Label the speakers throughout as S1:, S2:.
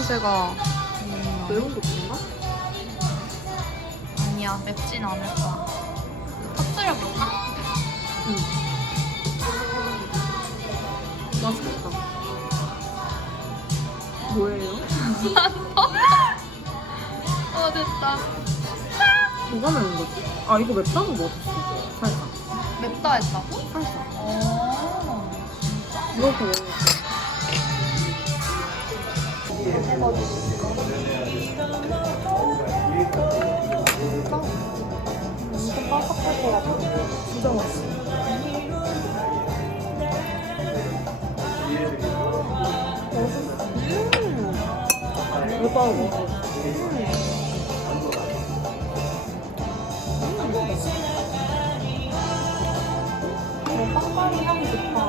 S1: 냄새가 음,
S2: 매운 거 없나?
S1: 아니야 맵진 않을 거야. 터뜨려 볼까?
S2: 응. 맛있겠다. 뭐예요?
S1: 어 됐다.
S2: 뭐가 매운 거지? 아 이거 맵다는 거 어딨어? 살짝.
S1: 맵다 했다고?
S2: 살짝.
S1: 어.
S2: 이렇게 매운 거. 진짜 맛있어. 음. 맵다 먹어.
S1: 어, 빵빵이 향이 좋다.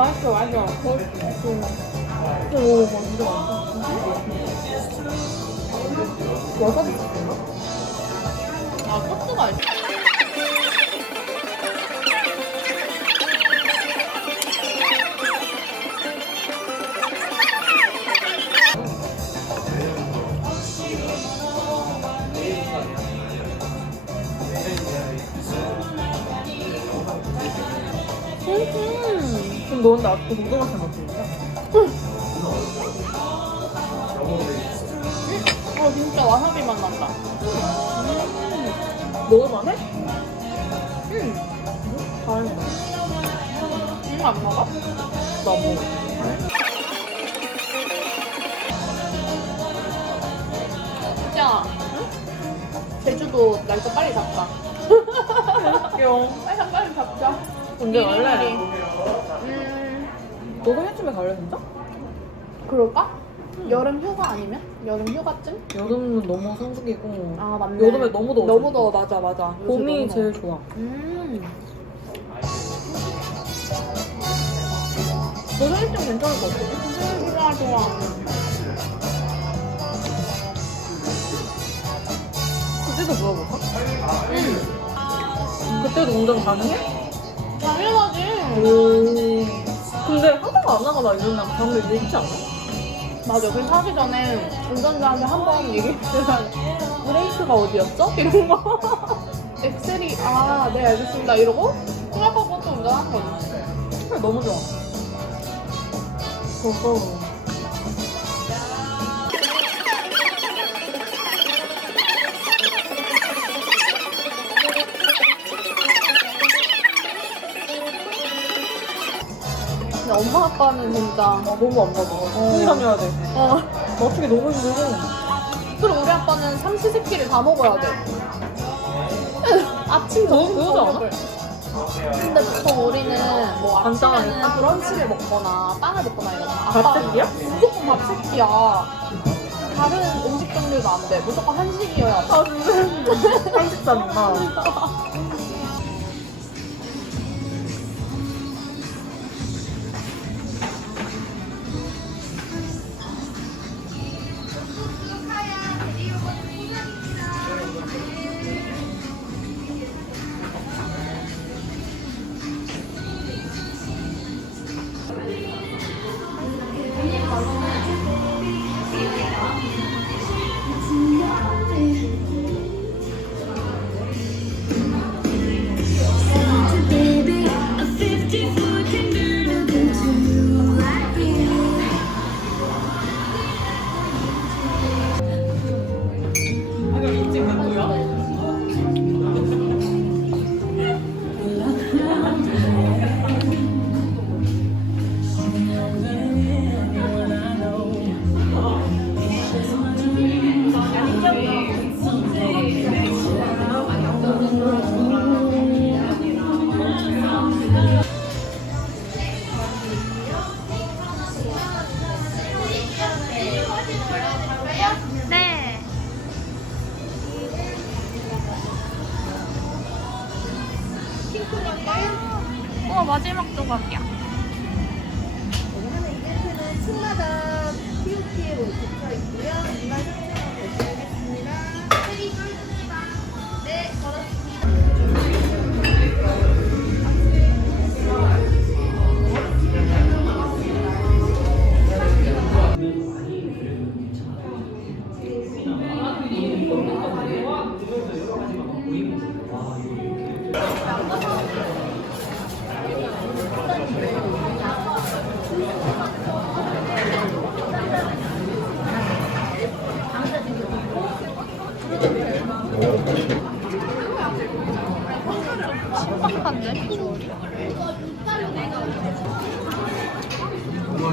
S2: 맛있어, 맛있어. 오, 맛있어. 와사비?
S1: 아, 소스가 있어.
S2: 음. 그럼 너 근데 아직도 고등학생 같으니까?
S1: 어, 진짜 와사비 맛 난다.
S2: 먹을만해?
S1: 응.
S2: 다행이다.
S1: 응, 안 먹어?
S2: 나 먹어.
S1: 진짜. 제주도 날짜 빨리 잡자.
S2: 귀여워.
S1: 빨리 빨리 잡자. 미리. 음,
S2: 너도 해쯤에 갈래, 진짜?
S1: 그럴까? 여름 휴가 아니면? 여름 휴가쯤?
S2: 여름은 너무 성수기고
S1: 아, 맞네.
S2: 여름에 너무 더워.
S1: 너무 더워, 맞아, 맞아. 요새
S2: 봄이
S1: 너무
S2: 제일. 좋아.
S1: 음.
S2: 너도 일정 괜찮을 것 같아.
S1: 음, 좋아, 좋아.
S2: 그때도 물어볼까?
S1: 응.
S2: 그때도 운전 가능해?
S1: 당연하지.
S2: 오. 근데 하다가 안 나가다 이러면 사람들이 얘기치 않아?
S1: 맞아. 그래서 하기 전에 운전자한테 한 번 얘기했으면 브레이크가 어디였죠? 이런 거. 엑셀이, 아, 네, 알겠습니다. 이러고 생각하고 또 운전하는 거지.
S2: 그래, 너무 좋아. 고고.
S1: 엄마 아빠는 진짜.
S2: 아, 너무 안 받아. 공감해야 돼.
S1: 어.
S2: 맞추기 너무 힘들고.
S1: 그리고 우리 아빠는 삼시세끼를 다 먹어야 돼. 아침,
S2: 너무 그러지 않아?
S1: 근데 보통 우리는 뭐
S2: 간단하니까?
S1: 아침에는 브런치를 먹거나 빵을 먹거나 이러잖아.
S2: 밥
S1: 아빠는
S2: 새끼야?
S1: 무조건 밥 새끼야. 다른 음식 종류도 안 돼. 무조건 한식이어야 돼.
S2: 아, 진짜. 한식자니까.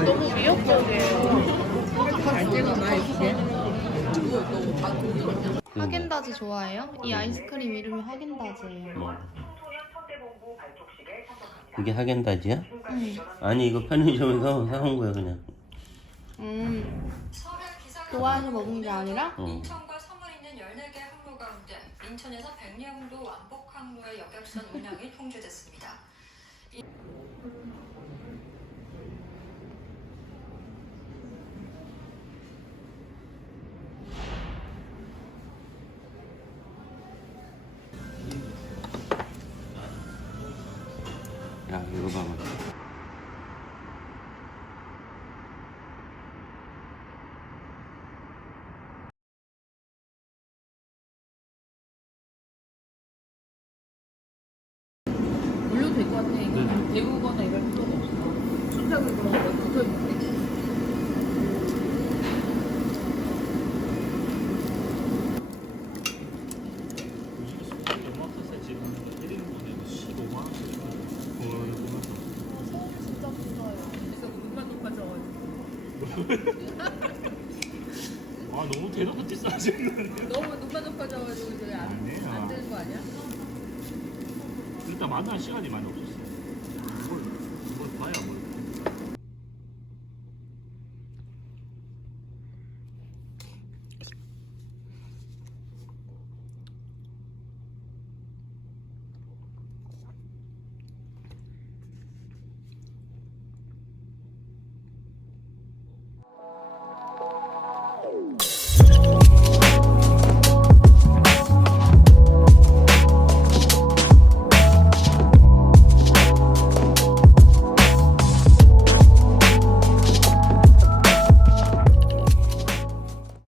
S1: 너무
S3: 위협적이에요. 음.
S4: 하겐다즈 좋아해요? 이 아이스크림 이름이 하겐다즈예요.
S3: 이게 뭐. 하겐다즈야?
S4: 응.
S3: 아니 이거 편의점에서 사온 거야 그냥.
S4: 음. 좋아해서 먹은 게 아니라?
S3: 어.
S5: 인천과 섬을 있는 14개 항로 가운데 인천에서 백령도 왕복 항로의 역약선 운영이 통제됐습니다.
S3: 이...
S6: 이거 데우거나 이럴 필요가 없어. 순삭을 그런 거 붙어 있는데.
S7: 연마터세 지금 1인분에 15만 원씩 그걸
S6: 높아져가지고.
S7: 아 너무 대놓고 띠싸지는데
S6: 너무 눈만 높아져가지고 이제 안,
S7: 아니에요.
S6: 안 되는 거 아니야?
S7: 일단 만날 시간이 많이 없었어 이걸 이걸 봐야 뭐